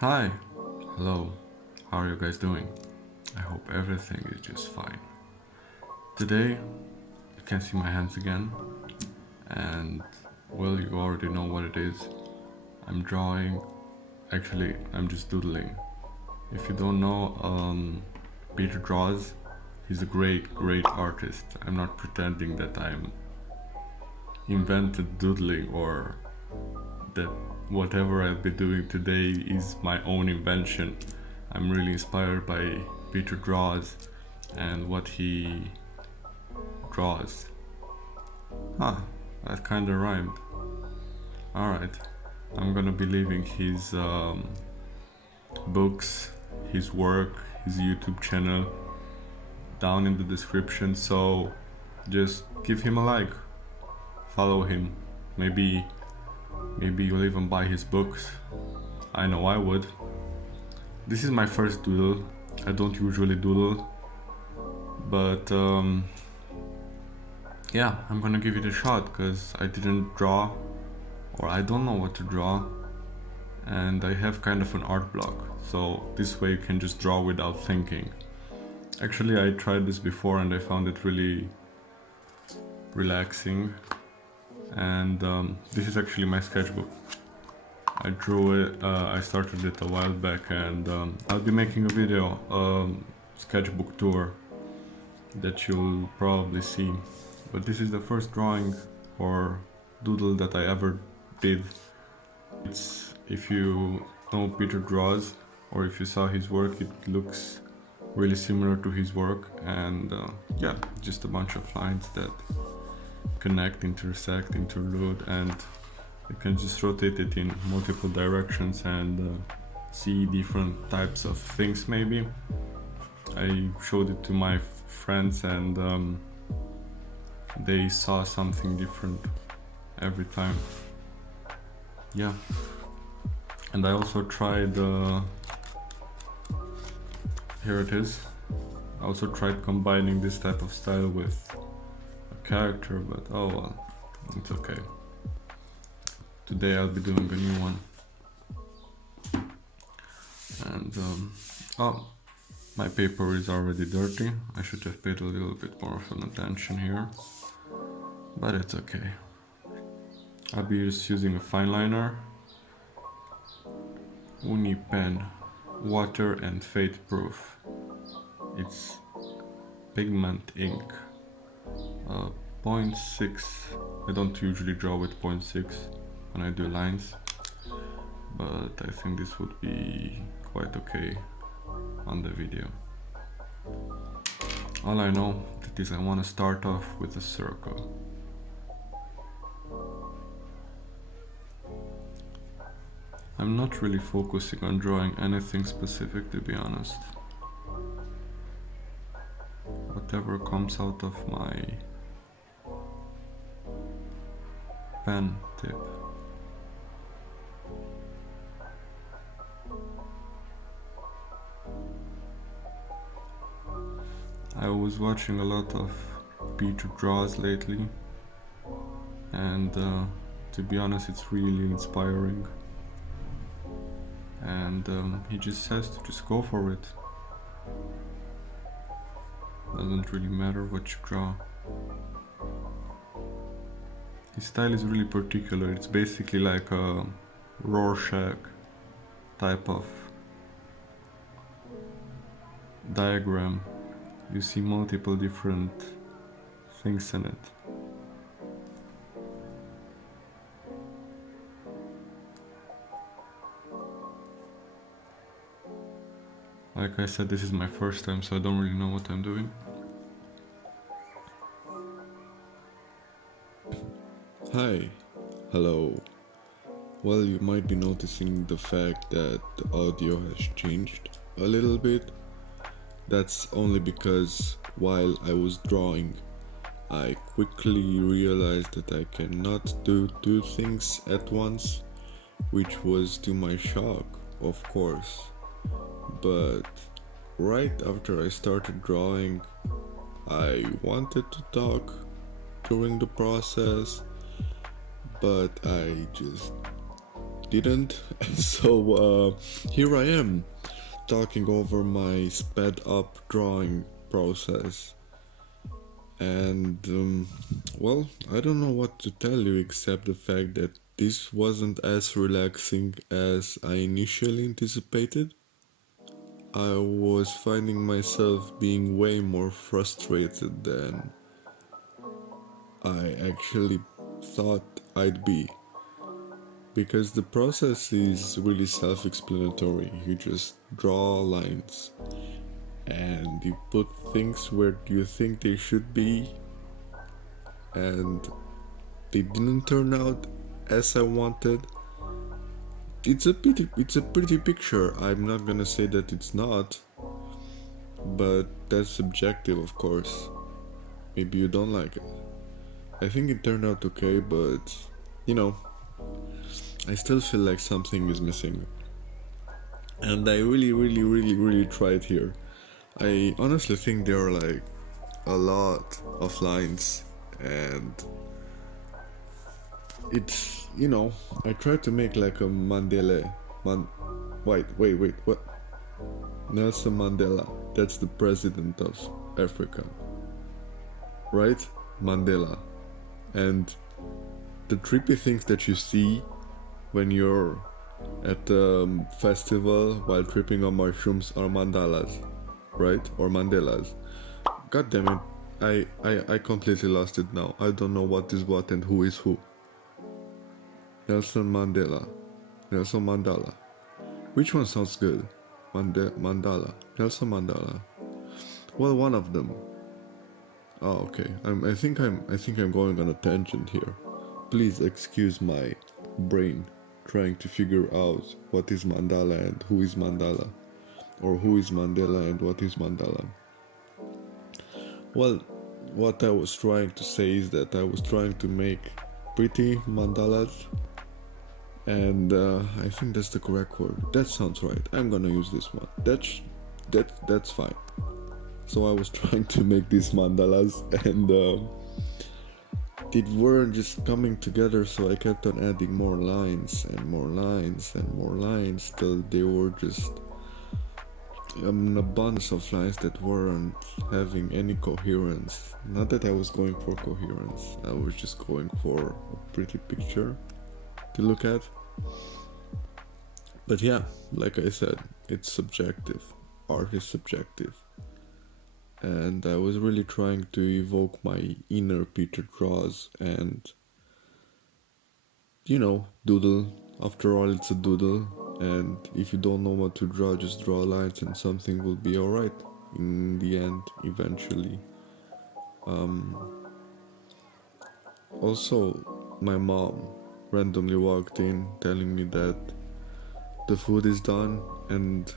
Hi, hello, how are you guys doing? I hope everything is just fine. Today, you can see my hands again, and well, you already know what it is. I'm drawing, actually, I'm just doodling. If you don't know, Peter draws. He's a great artist. I'm not pretending that I'm invented doodling or that whatever I'll be doing today is my own invention. I'm really inspired by Peter Draws and what he draws. Huh, that kinda rhymed. Alright, I'm gonna be leaving his books, his work, his YouTube channel down in the description, so just give him a like, follow him, maybe you'll even buy his books. I know I would. This is my first doodle. I don't usually doodle, but yeah, I'm gonna give it a shot because I didn't draw, or I don't know what to draw, and I have kind of an art block, so this way you can just draw without thinking. Actually, I tried this before and I found it really relaxing, and this is actually my sketchbook. I drew it, I started it a while back, and I'll be making a video, sketchbook tour that you'll probably see. But this is the first drawing or doodle that I ever did. It's, if you know Peter Draws or if you saw his work, it looks really similar to his work, and yeah, just a bunch of lines that connect, intersect, interlude, and you can just rotate it in multiple directions and see different types of things. Maybe I showed it to my friends and they saw something different every time. Yeah, and I also tried here it is. I also tried combining this type of style with a character, but oh well, it's okay. Today I'll be doing a new one. And oh, my paper is already dirty. I should have paid a little bit more of an attention here, but it's okay. I'll be just using a fine liner, Uni pen, water and fade proof. It's pigment ink. 0.6. I don't usually draw with 0.6 when I do lines, but I think this would be quite okay on the video. All I know that is I want to start off with a circle. I'm not really focusing on drawing anything specific, to be honest. Whatever comes out of my pen tip. I was watching a lot of Peter Draws lately, and to be honest, it's really inspiring. And he just says to just go for it. Doesn't really matter what you draw. His style is really particular. It's basically like a Rorschach type of diagram. You see multiple different things in it. Like I said, this is my first time, so I don't really know what I'm doing. Hi, hello. Well, you might be noticing the fact that the audio has changed a little bit. That's only because while I was drawing, I quickly realized that I cannot do two things at once, which was to my shock, of course. But right after I started drawing, I wanted to talk during the process, but I just didn't. So here I am, talking over my sped up drawing process. And well, I don't know what to tell you except the fact that this wasn't as relaxing as I initially anticipated. I was finding myself being way more frustrated than I actually thought I'd be. Because the process is really self explanatory. You just draw lines and you put things where you think they should be, and they didn't turn out as I wanted. It's a pretty picture. I'm not gonna say that it's not, but that's subjective, of course. Maybe you don't like it. I think it turned out okay, but you know, I still feel like something is missing. And I really tried here. I honestly think there are like a lot of lines, and it's, you know, I tried to make like a wait, what? Nelson Mandela, that's the president of Africa, right? Mandela. And the trippy things that you see when you're at the festival while tripping on mushrooms are mandalas, right? Or Mandelas. God damn it, I completely lost it now. I don't know what is what and who is who. Nelson Mandela. Nelson Mandela. Which one sounds good? Mandala. Nelson Mandela. Well, one of them. Oh, okay. I think I'm going on a tangent here. Please excuse my brain trying to figure out what is Mandala and who is Mandala, or who is Mandela and what is Mandala. Well, what I was trying to say is that I was trying to make pretty mandalas, and I think that's the correct word. That sounds right. I'm gonna use this one. That's fine. So I was trying to make these mandalas, and they weren't just coming together, so I kept on adding more lines and more lines and more lines till they were just an abundance of lines that weren't having any coherence. Not that I was going for coherence, I was just going for a pretty picture to look at. But yeah, like I said, it's subjective. Art is subjective. And I was really trying to evoke my inner Peter Draws and, you know, doodle. After all, it's a doodle, and if you don't know what to draw, just draw lines and something will be alright in the end, eventually. Also, my mom randomly walked in telling me that the food is done, and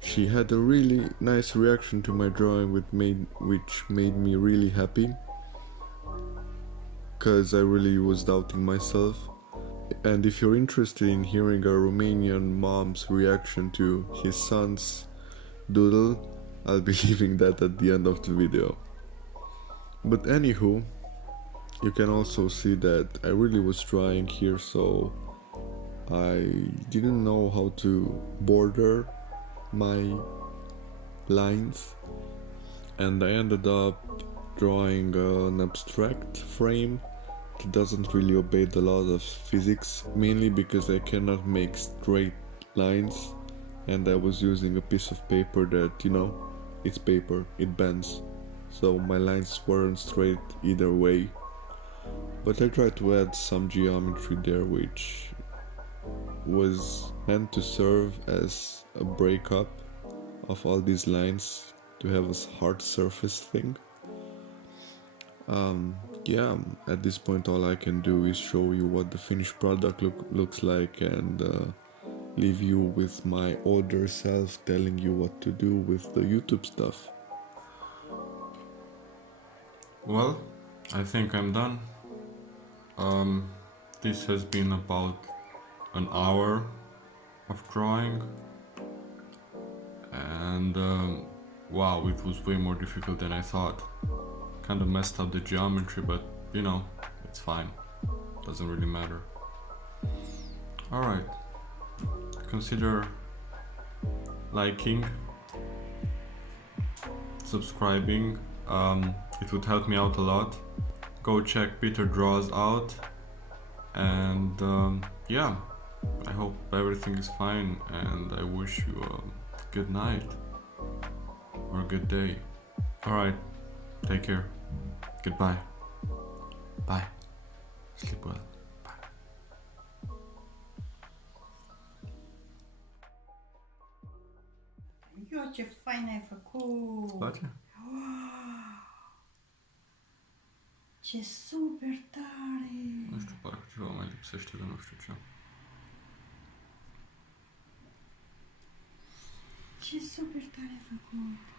she had a really nice reaction to my drawing, which made me really happy, because I really was doubting myself. And if you're interested in hearing a Romanian mom's reaction to his son's doodle, I'll be leaving that at the end of the video. But anywho, you can also see that I really was trying here, so I didn't know how to border my lines, and I ended up drawing an abstract frame that doesn't really obey the laws of physics, mainly because I cannot make straight lines, and I was using a piece of paper that, you know, it's paper, it bends, so my lines weren't straight either way. But I tried to add some geometry there, which was meant to serve as a breakup of all these lines to have a hard surface thing. Yeah, at this point all I can do is show you what the finished product looks like, and leave you with my older self telling you what to do with the YouTube stuff. Well, I think I'm done. This has been about an hour of drawing, and wow, it was way more difficult than I thought. Kind of messed up the geometry, but you know, it's fine, doesn't really matter. Alright, consider liking, subscribing, it would help me out a lot. Go check Peter Draws out, and yeah, I hope everything is fine, and I wish you a good night or a good day. Alright, take care. Goodbye. Bye. Sleep well. Eu, ce fain ai făcut! Îți place? Ce super tare! Nu știu, parcă ceva mai lipsește de nu știu ce. Ce super tare ai făcut!